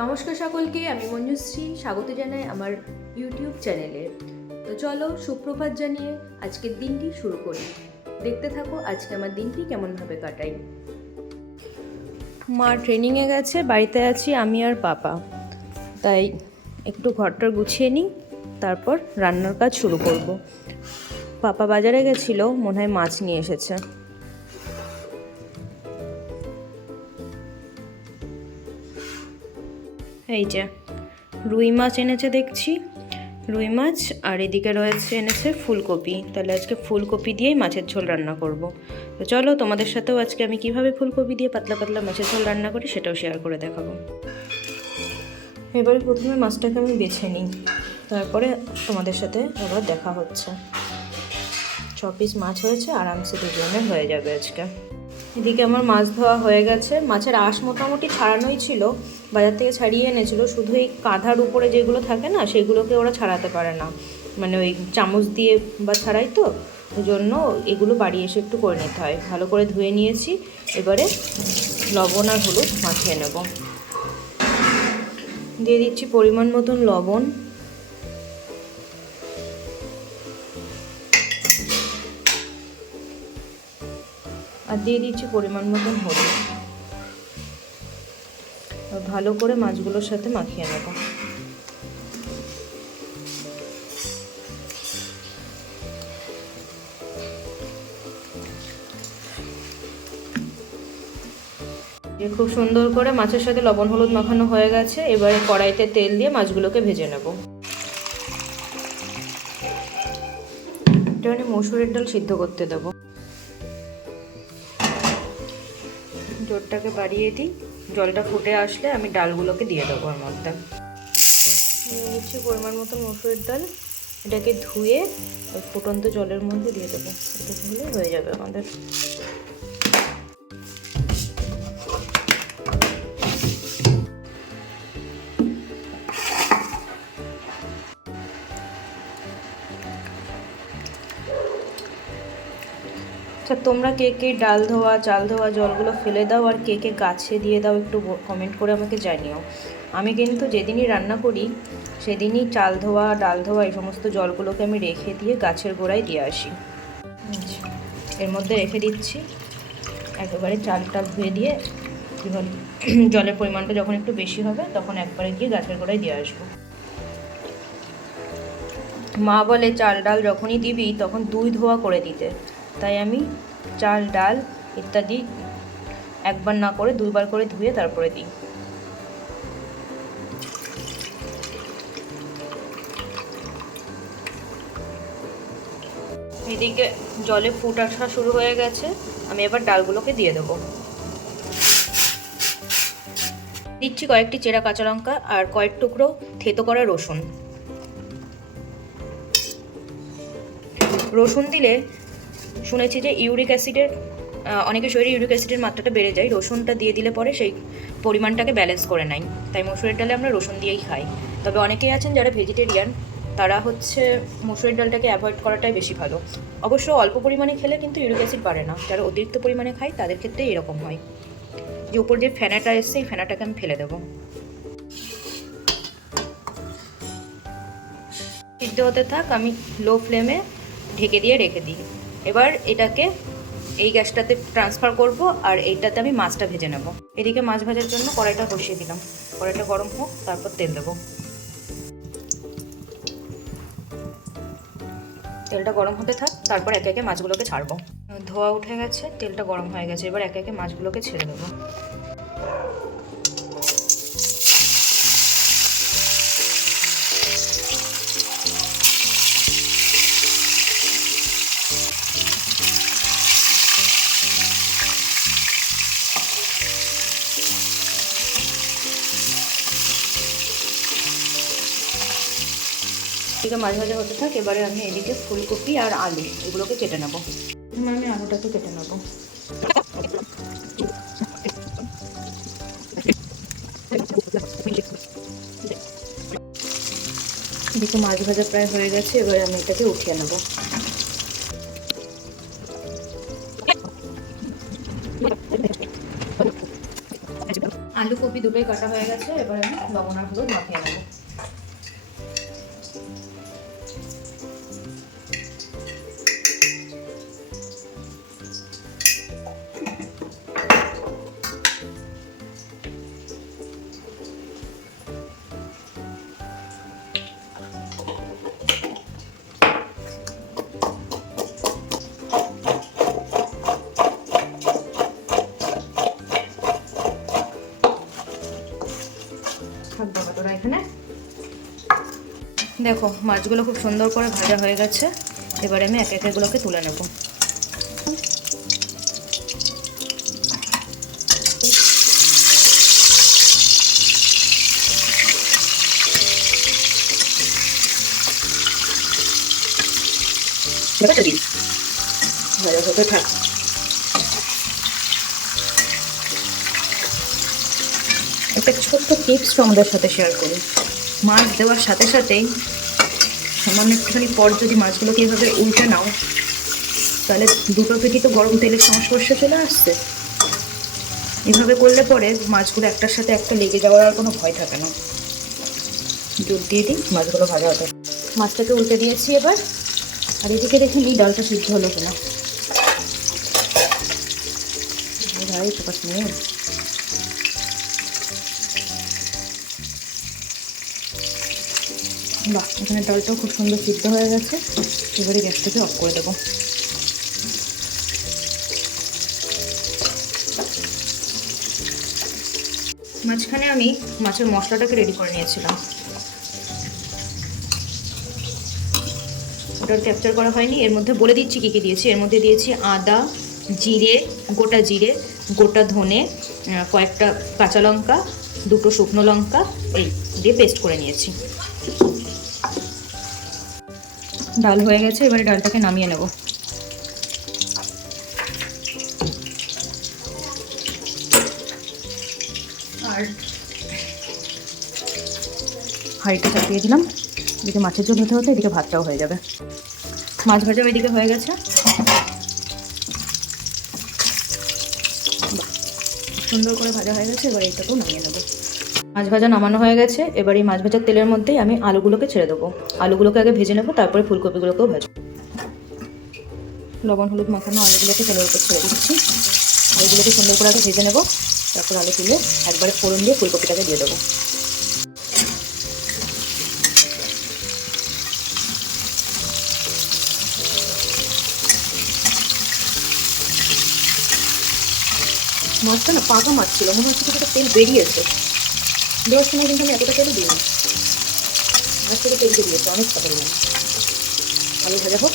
নমস্কার সকলকে, আমি মঞ্জুশ্রী, স্বাগত জানাই আমার ইউটিউব চ্যানেলে তো চলো, সুপ্রভাত জানিয়ে আজকের দিনটি শুরু করি। দেখতে থাকো আজকে আমার দিনটি কেমনভাবে কাটাই। মা ট্রেনিংয়ে গেছে, বাড়িতে আছি আমি আর পাপা তাই একটু ঘরটার গুছিয়ে নিই, তারপর রান্নার কাজ শুরু করব। পাপা বাজারে গেছিল, মনে হয় মাছ নিয়ে এসেছে। এই যে, রুই মাছ এনেছে দেখছি, রুই মাছ, আর এদিকে রয়েছে এনেছে ফুলকপি। তাহলে আজকে ফুলকপি দিয়েই মাছের ঝোল রান্না করব। তো চলো, তোমাদের সাথেও আজকে আমি কীভাবে ফুলকপি দিয়ে পাতলা পাতলা মাছের ঝোল রান্না করি সেটাও শেয়ার করে দেখাবো। এবারে প্রথমে মাছটাকে আমি বেছে নিই। তারপরে তোমাদের সাথে আবার দেখা হচ্ছে। ছ পিস মাছ হয়েছে, আরামসে দুজনের হয়ে যাবে আজকে। এদিকে আমার মাছ ধোয়া হয়ে গেছে। মাছের আঁশ মোটামুটি ছাড়ানোই ছিল। বাজার থেকে ছাড়িয়ে এনেছিল। শুধু এই কাঁধার উপরে যেগুলো থাকে না, সেগুলোকে ওরা ছাড়াতে পারে না। মানে ওই চামচ দিয়ে বা ছাড়াই তো। জন্য এগুলো বাড়ি এসে একটু করে নিতে হয়। ভালো করে ধুয়ে নিয়েছি। এবারে লবণ আর হলুদ মাখিয়ে নেব। দিয়ে দিচ্ছি পরিমাণ মতন লবণ। আর দিয়ে দিচ্ছি পরিমাণ মতন হলুদ। ভালো করে মাছগুলোর সাথে মাখিয়ে নেব। খুব সুন্দর করে মাছের সাথে লবণ হলুদ মাখানো হয়ে গেছে। এবারে কড়াইতে তেল দিয়ে মাছগুলোকে ভেজে নেব। একটুখানি মসুরের ডাল সিদ্ধ করতে দেবো। বাড়িয়ে দিই। জলটা ফুটে আসলে আমি ডালগুলোকে দিয়ে দেবো ওর মধ্যে। নিয়ে নিচ্ছি পরিমাণ মতো মসুরের ডাল। এটাকে ধুয়ে ফুটন্ত জলের মধ্যে দিয়ে দেবো। এটা হলে হয়ে যাবে আমাদের। তোমরা কে কে ডাল ধোয়া চাল ধোয়া জলগুলো ফেলে দাও আর কে কে গাছে দিয়ে দাও একটু কমেন্ট করে আমাকে জানিও। আমি কিন্তু যেদিনই রান্না করি সেদিনই চাল ধোয়া ডাল ধোয়া এই সমস্ত জলগুলোকে আমি রেখে দিয়ে গাছের গোড়ায় দিয়ে আসি। আচ্ছা, এর মধ্যে রেখে দিচ্ছি। একেবারে চাল টাল ধুয়ে দিয়ে জলের পরিমাণটা যখন একটু বেশি হবে তখন একবারে গিয়ে গাছের গোড়ায় দিয়ে আসব। মা বলে চাল ডাল যখনই দিবি তখন দুই ধোয়া করে দিতে। তাই আমি চাল, ডাল ইত্যাদি একবার না করে দুইবার করে ধুয়ে তারপরে দিই। এদিকে জলে ফুট আসা শুরু হয়ে গেছে। আমি এবার ডালগুলোকে দিয়ে দেবো। দিচ্ছি কয়েকটি চেরা কাঁচা লঙ্কা আর কয়েক টুকরো থেতো করা রসুন। রসুন দিলে শুনেছি যে ইউরিক অ্যাসিডের অনেকের শরীরে ইউরিক অ্যাসিডের মাত্রাটা বেড়ে যায়, রসুনটা দিয়ে দিলে পরে সেই পরিমাণটাকে ব্যালেন্স করে নেয়। তাই মসুরের ডালে আমরা রসুন দিয়েই খাই। তবে অনেকেই আছেন যারা ভেজিটেরিয়ান তারা হচ্ছে মসুরের ডালটাকে অ্যাভয়েড করাটাই বেশি ভালো। অবশ্য অল্প পরিমাণে খেলে কিন্তু ইউরিক অ্যাসিড বাড়ে না। যারা অতিরিক্ত পরিমাণে খায়, তাদের ক্ষেত্রে এরকম হয়। যে উপর যে ফেনাটা এসছে, এই ফেনাটাকে আমি ফেলে দেবো। সিদ্ধ হতে থাক, আমি লো ফ্লেমে ঢেকে দিয়ে রেখে দিই। এবার এটাকে এই গ্যাসটাতে ট্রান্সফার করব আর এইটাতে আমি মাছটা ভেজে নেব। এদিকে মাছ ভাজার জন্য কড়াইটা বসিয়ে দিলাম। কড়াইটা গরম হোক, তারপর তেল দেবো। তেলটা গরম হতে থাক, তারপর একে একে মাছগুলোকে ছাড়বো। ধোয়া উঠে গেছে, তেলটা গরম হয়ে গেছে। এবার একে একে মাছগুলোকে ছেড়ে দেবো। এদিকে মাছ ভাজা হতে থাক, এবারে আমি এদিকে ফুলকপি আর আলু, এগুলোকে কেটে নেব। প্রথমে আমি আলুটাকে কেটে নেব। এদিকে মাছ ভাজা প্রায় হয়ে গেছে, এবার আমি এটাকে উঠিয়ে নেব। আলু কপি দুটোই কাটা হয়ে গেছে, এবার আমি লবণ আর মাখিয়ে নেব। দেখো মাছগুলো খুব সুন্দর করে ভাজা হয়ে গেছে। এবারে আমি এক এক এগুলোকে তুলে নেব। ভাজা হতে থাক। একটা ছোট্ট টিপস তোমাদের সাথে শেয়ার করি। মাছ দেওয়ার সাথে সাথেই সামান্য একটুখানি পর যদি মাছগুলোকে এভাবে উল্টে নাও, তাহলে দুটো পেটি তো গরম তেলের সংস্পর্শে চলে আসছে। এভাবে করলে পরে মাছগুলো একটার সাথে একটা লেগে যাওয়ার আর কোনো ভয় থাকে না। দুধ দিয়ে দিই, মাছগুলো ভাজা হতে মাছটাকে উল্টে দিয়েছি এবার। আর এদিকে দেখি নি ডালটা সিদ্ধ হলো কিনা। ভাই ফোকাস নেই বাহ, এখানে ডালটাও খুব সুন্দর সিদ্ধ হয়ে গেছে। এবারে গ্যাসটাকে অফ করে দেবো। মাঝখানে আমি মাছের মশলাটাকে রেডি করে নিয়েছিলাম। ওটার ক্যাপচার করা হয়নি। এর মধ্যে বলে দিচ্ছি কী কী দিয়েছি। এর মধ্যে দিয়েছি আদা, জিরে, গোটা জিরে, গোটা ধনে কয়েকটা কাঁচা লঙ্কা, দুটো শুকনো লঙ্কা, এই দিয়ে পেস্ট করে নিয়েছি। ডাল হয়ে গেছে, এবারে ডালটাকে নামিয়ে নেব। আর হাঁড়িটা চাপিয়ে দিলাম। এদিকে মাছের ঝোল হতে হতে এদিকে ভাতটাও হয়ে যাবে। মাছ ভাজাও এদিকে হয়ে গেছে। সুন্দর করে ভাজা হয়ে গেছে, এবার এইটাকেও নামিয়ে নেব। মাছ ভাজা নামানো হয়ে গেছে। এবার এই মাছ ভাজার তেলের মধ্যেই আমি আলুগুলোকে ছেড়ে দেবো। আলুগুলোকে আগে ভেজে নেব, তারপরে ফুলকপিগুলোকেও ভাজবো। লবণ, হলুদ, মাখানো আলুগুলোকে তেলের উপর ছেড়ে দিচ্ছি। আলুগুলোকে সুন্দর করে আগে ভেজে নেব, তারপর আলু তুলে একবারে ফোড়ন দিয়ে ফুলকপিটাকে দিয়ে দেবো। মাছটা না পাকা মাছ ছিল, মনে হচ্ছে তেল বেরিয়েছে। দেওয়ার সময় কিন্তু আমি এতটা তেল দিইনি। মাছ থেকে তেল দিয়ে দিয়েছি অনেক কথা পরিমাণ আলু ভাজা হোক,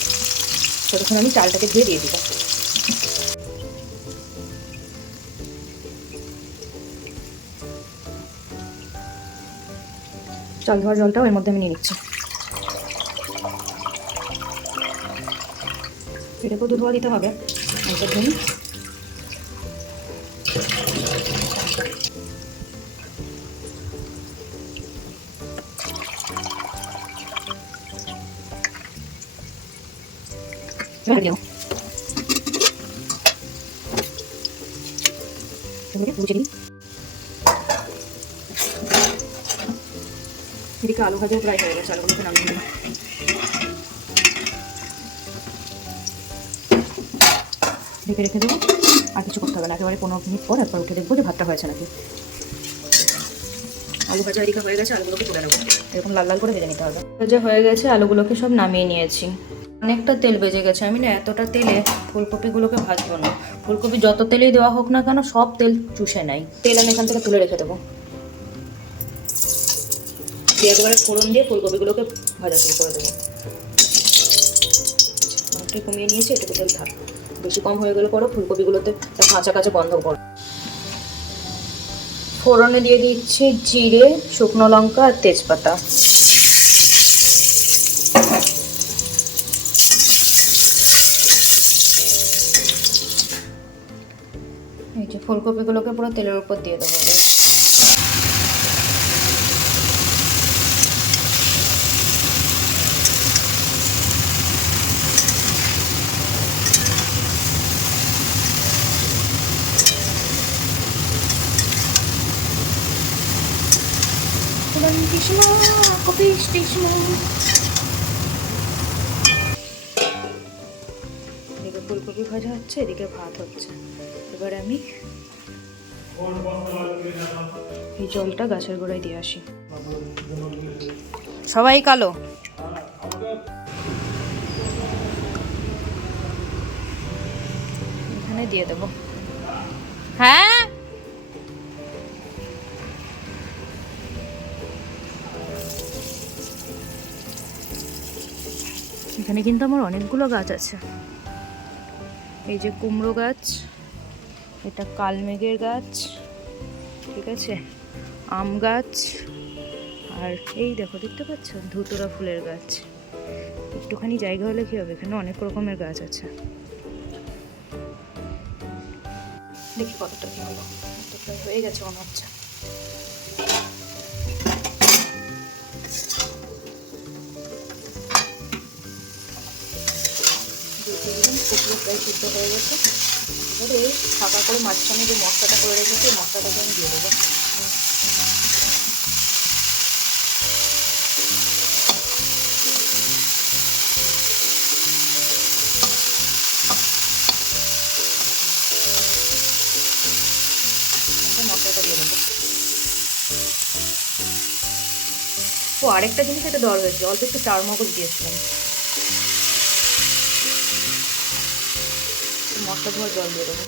ততক্ষণ আমি চালটাকে ধুয়ে দিয়ে দিব চাল ধোয়ার জলটাও এর মধ্যে আমি নিয়ে নিচ্ছি। এটাকেও দুধ ধোয়া দিতে হবে দিই এদিকে আলু ভাজাও প্রায় হয়ে গেছে আলুগুলোকে নামিয়ে দিলাম ঢেকে রেখে দেবো আর কিছু করতে হবে না একেবারে পনেরো মিনিট পর একবার উঠে দেখব যে ভাতটা হয়েছে নাকি আলু ভাজা এদিকে হয়ে গেছে আলুগুলোকে তুলে নেব এরকম লাল লাল করে ভেজে নিতে হবে ভাজা হয়ে গেছে আলুগুলোকে সব নামিয়ে নিয়েছি অনেকটা তেল বেজে গেছে। আমি না এতটা তেলে ফুলকপিগুলোকে ভাজবো না। ফুলকপি যত তেলেই দেওয়া হোক না কেন, সব তেল চুষে নেয়। তেল আমি এখান থেকে তুলে রেখে দেবো। একবারে ফোড়ন দিয়ে ফুলকপিগুলোকে ভাজা শুরু করে দেবো। অনেকটাই কমিয়ে নিয়েছি, এটুকু তেল থাক। বেশি কম হয়ে গেলে পরও ফুলকপিগুলোতে কাঁচা কাঁচা বন্ধ পড়ে। ফোড়নে দিয়ে দিচ্ছি জিরে, শুকনো লঙ্কা আর তেজপাতা। ফুলকপিগুলোকে পুরো তেলের উপর দিয়ে দেবো. এদিকে ফুলকপি ভাজা হচ্ছে, এদিকে ভাত হচ্ছে এবার আমি এই জলটা গাছের গোড়ায় দিয়ে আসি। সবাই কালো? এখানে দিয়ে দেবো। হ্যাঁ? এখানে কিন্তু আমার অনেকগুলো গাছ আছে। এই যে কুমড়ো গাছ এটা কালমেঘের গাছ, ঠিক আছে? আম গাছ, আর এই দেখো, দেখতে পাচ্ছ? ধুতরা ফুলের গাছ। একটুখানি জায়গা হলে কি হবে? এখানে অনেক রকমের গাছ আছে। দেখি কতটা কি হলো। হয়ে গেছে মনে হচ্ছে। প্রায় সিদ্ধ হয়ে গেছে। এবারে ফাঁকা করে মাঝখানে যে মশলাটা করে রেখেছি মশলাটাকে আমি দিয়ে দেবো। ও, আরেকটা জিনিস এটা দেওয়ার হয়েছে। অল্প একটু চার মগজ দিয়েছিলাম। একটু ধোয়ার জল দিয়ে দেবো।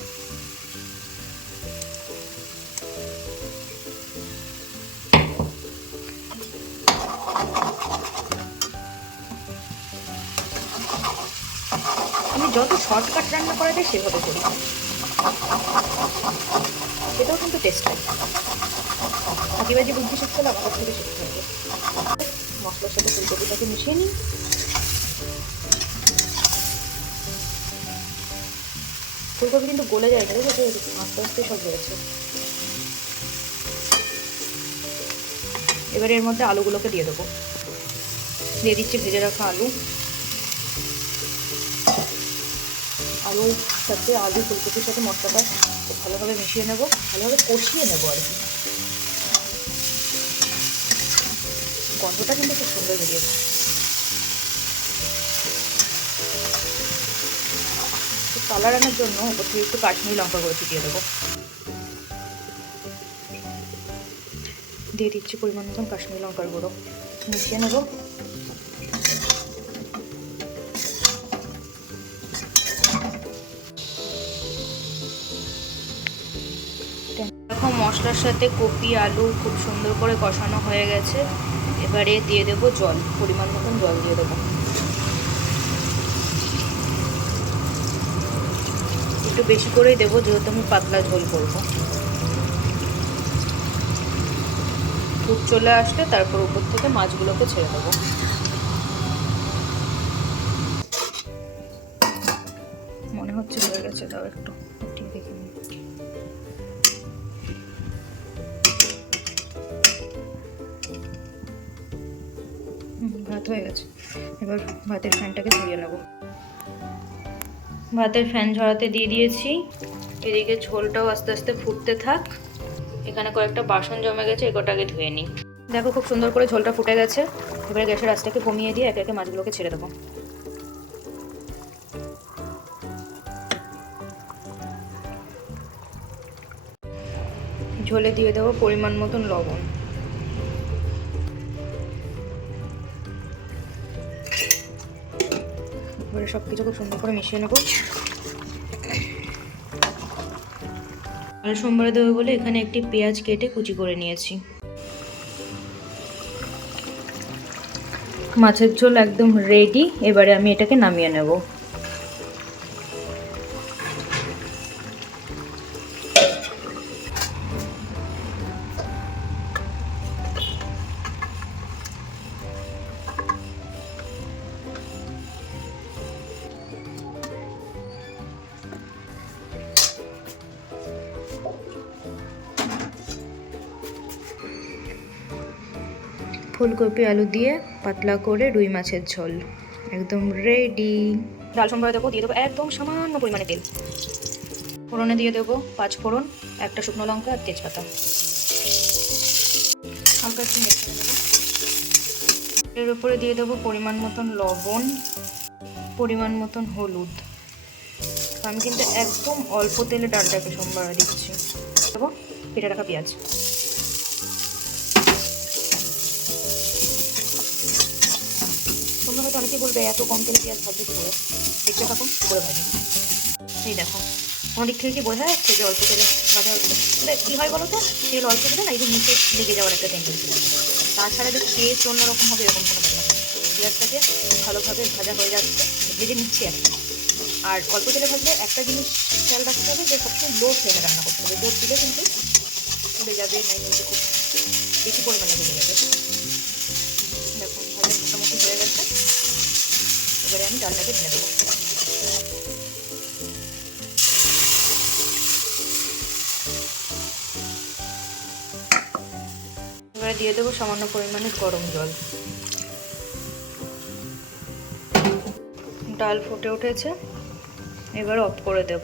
আমি যত শর্টকাট রান্না করা যায় সেভাবে করি। সেটাও কিন্তু টেস্ট হয়। ফাঁকিবাজি বুদ্ধি শিখতে হলে আমার কাছ থেকে শিখতে হবে। মশলার সাথে ফুলকপিটাকে মিশিয়ে নিই। ফুলকপি কিন্তু গলে যায় না দেখো আস্তে আস্তে সব রয়েছে এবার এর মধ্যে আলুগুলোকে দিয়ে দেবো। দিয়ে দিচ্ছি ভেজে রাখা আলু। আলু সাথে আলু, ফুলকপির সাথে মশলাটা খুব ভালোভাবে মিশিয়ে নেব, ভালোভাবে কষিয়ে নেব আর কি। গন্ধটা কিন্তু খুব সুন্দর বেরিয়েছে। কালার আনার জন্য ওপর একটু কাশ্মীরি লঙ্কা করে ছিটিয়ে দেবো। দিয়ে দিচ্ছি পরিমাণ মতন কাশ্মীরি লঙ্কার গুঁড়ো। মিশিয়ে নেব। মশলার সাথে কপি, আলু খুব সুন্দর করে কষানো হয়ে গেছে। এবারে দিয়ে দেবো জল, পরিমাণ মতন জল দিয়ে দেবো। একটু বেশি করেই দেবো, যেহেতু আমি পাতলা ঝোল করব। ফুট চলে আসলে তারপর উপর থেকে মাছগুলোকে ছেড়ে দেবো। মনে হচ্ছে হয়ে গেছে তাও একটু দেখে ভাত হয়ে গেছে। এবার ভাতের ফ্যানটাকে ধরিয়ে নেব। ভাতের ফ্যান ঝরাতে দিয়ে দিয়েছি। এদিকে ঝোলটাও আস্তে আস্তে ফুটতে থাক। এখানে কয়েকটা বাসন জমে গেছে এগোটাকে ধুয়ে নিই। দেখো খুব সুন্দর করে ঝোলটা ফুটে গেছে। এবারে গ্যাসের আঁচটাকে কমিয়ে দিয়ে একে একে মাছগুলোকে ছেড়ে দেবো। ঝোলে দিয়ে দেবো পরিমাণ মতন লবণ। এবারে সব কিছু খুব সুন্দর করে মিশিয়ে নেব। আর সোমবারে দেবো বলে এখানে একটি পেঁয়াজ কেটে কুচি করে নিয়েছি। মাছের ঝোল একদম রেডি এবারে আমি এটাকে নামিয়ে নেব। ফুলকপি, আলু দিয়ে পাতলা করে রুই মাছের ঝোল। একদম রেডি ডাল সম্বরে দেবো দিয়ে দেবো একদম সামান্য পরিমাণে তেল। ফোড়নে দিয়ে দেবো পাঁচ ফোড়ন, একটা শুকনো লঙ্কা আর তেজপাতা। হালকা এর উপরে দিয়ে দেবো পরিমাণ মতন লবণ, পরিমাণ মতন হলুদ। আমি কিন্তু একদম অল্প তেলে ডালটাকে সোমবার দিচ্ছি। দেবো, কেটে রাখা পেঁয়াজ। তোমরা হয়তো অনেকেই বলবে, এত কম তেলে পেঁয়াজ ভাজবে কি করে দেখতে থাকুন করে ভাজি এই দেখো, কোনো দিক থেকে বোঝা যাচ্ছে যে অল্প তেলে ভাজা হচ্ছে? কী হয় বলো তো? তেল অল্প দিলে না এই যে নিচে লেগে যাওয়ার একটা টেন্ডেন্সি তাছাড়া যে টেস্ট অন্যরকম হবে, এরকম কোনো ব্যাপার না। পেঁয়াজটাকে ভালোভাবে ভাজা হয়ে যাচ্ছে, ভেজে নিচ্ছি আর আর অল্প তেলে ভাজলে একটা জিনিস খেয়াল রাখতে হবে যে সবচেয়ে লো ফ্লেমে রান্না করতে হবে। জোর দিলে কিন্তু পুড়ে যাবে নাই কিন্তু খুব বেশি পরিমাণে ভেজে যাবে। এবারে আমি ডালটাকে ঢেলে দেবো। এবারে দিয়ে দেবো সামান্য পরিমাণে গরম জল। ডাল ফুটে উঠেছে। এবার অফ করে দেব।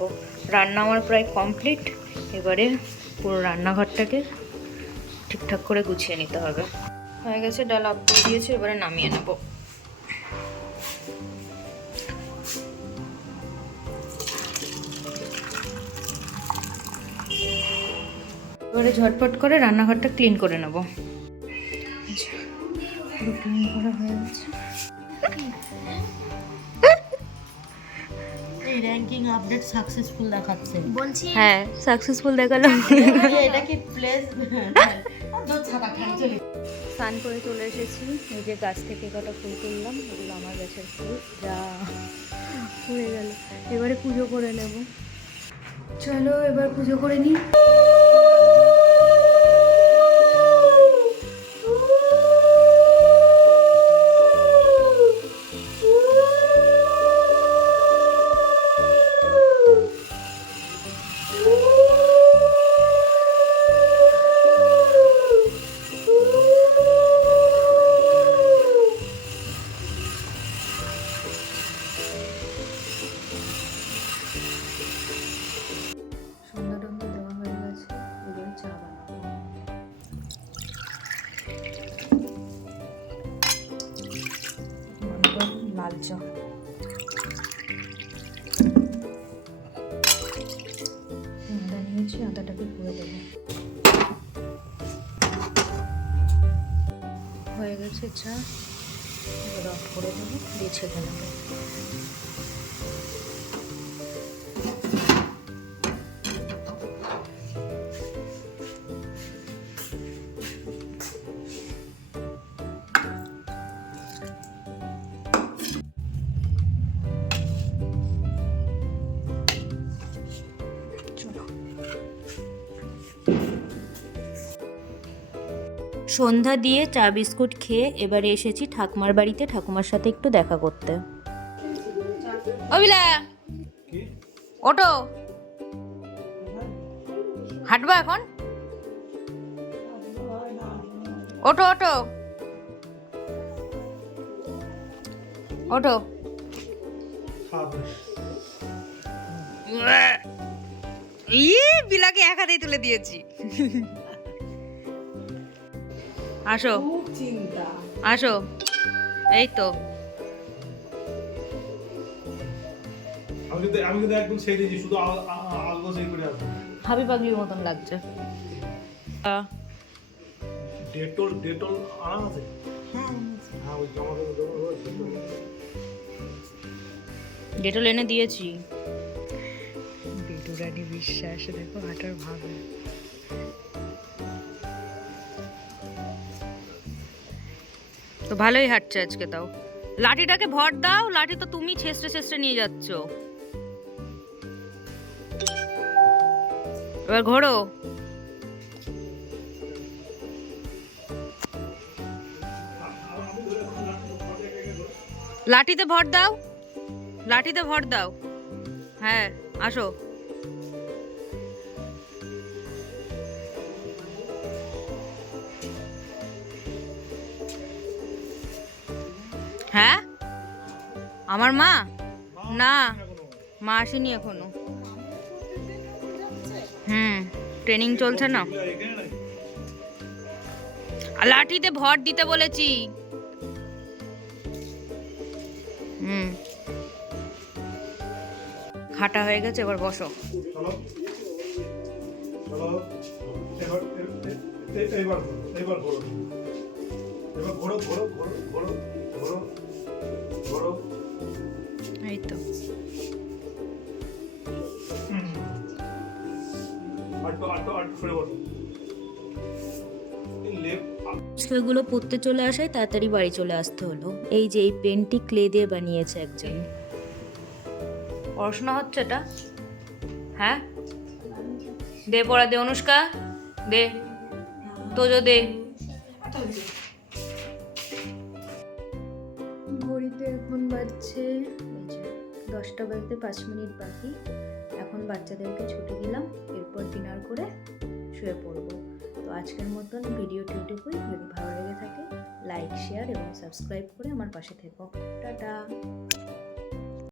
রান্না আমার প্রায় কমপ্লিট। এবারে পুরো রান্নাঘরটাকে ঠিকঠাক করে গুছিয়ে নিতে হবে। হয়ে গেছে, ডাল অফ করে দিয়েছি। এবারে নামিয়ে নেব। এবারে ঝটপট করে রান্নাঘরটা ক্লিন করে নেব। ক্লিন করা হয়ে গেছে র্যাঙ্কিং আপডেট সাকসেসফুল দেখাচ্ছে। বলছি। হ্যাঁ সাকসেসফুল দেখালাম। এটা কি প্লেস স্নান করে চলে এসেছি। যে গাছ থেকে কটা ফুল তুললাম এগুলো আমার গাছের ফুল। যা হয়ে গেল। এবারে পুজো করে নেব। চলো এবার পুজো করে নিই করে দেবো দিয়ে ছেঁকে সন্ধ্যা দিয়ে চা বিস্কুট খেয়ে এবারে এসেছি ঠাকুমার বাড়িতে ঠাকুমার সাথে একটু দেখা করতে। অবিলা ওটো হাঁটবা এখন? ওটো ওটো ওটো ই বিলাকে এক হাতেই তুলে দিয়েছি। আসো। আসো। এই তো। আমি কিন্তু একদম সেই দিয়েছি শুধু আল- আ- আ- আলগো সেই করে আসব হাবি পাগলির মতন লাগছে। ডেটল ডেটল আনা আছে? হ্যাঁ হ্যাঁ ওই জমা ডেটল। ডেটল এনে দিয়েছি। বেটুরানি বিশ্বাস দেখো হাঁটার ভাবে। তো ভালোই হাঁটছে আজকে তাও। লাঠিটাকে ভর দাও, লাঠি তো তুমি ছেঁচড়ে ছেঁচড়ে নিয়ে যাচ্ছ। এবার ঘোরো। লাঠিতে ভর দাও, লাঠিতে ভর দাও। হ্যাঁ আসো। হ্যাঁ? আমার মা? না, মা আসেনি এখনও। হুম ট্রেনিং চলছে না। লাঠিতে ভর দিতে বলেছি। হুম। খাটা হয়ে গেছে, এবার বসো। এবার ঘোরো এবার ঘোরো ঘোরো ঘোরো ঘোরো ঘোরো ঘোরো এই তো সেগুলো পড়তে চলে আসায় তাড়াতাড়ি বাড়ি চলে আসতে হলো। এই যে এই পেনটি ক্লে দিয়ে বানিয়েছে একজন। পড়াশোনা হচ্ছে এটা হ্যাঁ? দে পড়া, দে অনুষ্কা। দে। তোজো দে। বাজছে, এই যে দশটা বাজতে পাঁচ মিনিট বাকি, এখন বাচ্চাদেরকে ছুটি দিলাম, এরপর ডিনার করে শুয়ে পড়ব। তো আজকের মতন ভিডিওটি এটুকুই, যদি ভালো লেগে থাকে লাইক শেয়ার এবং সাবস্ক্রাইব করে আমার পাশে থেকো। টাটা!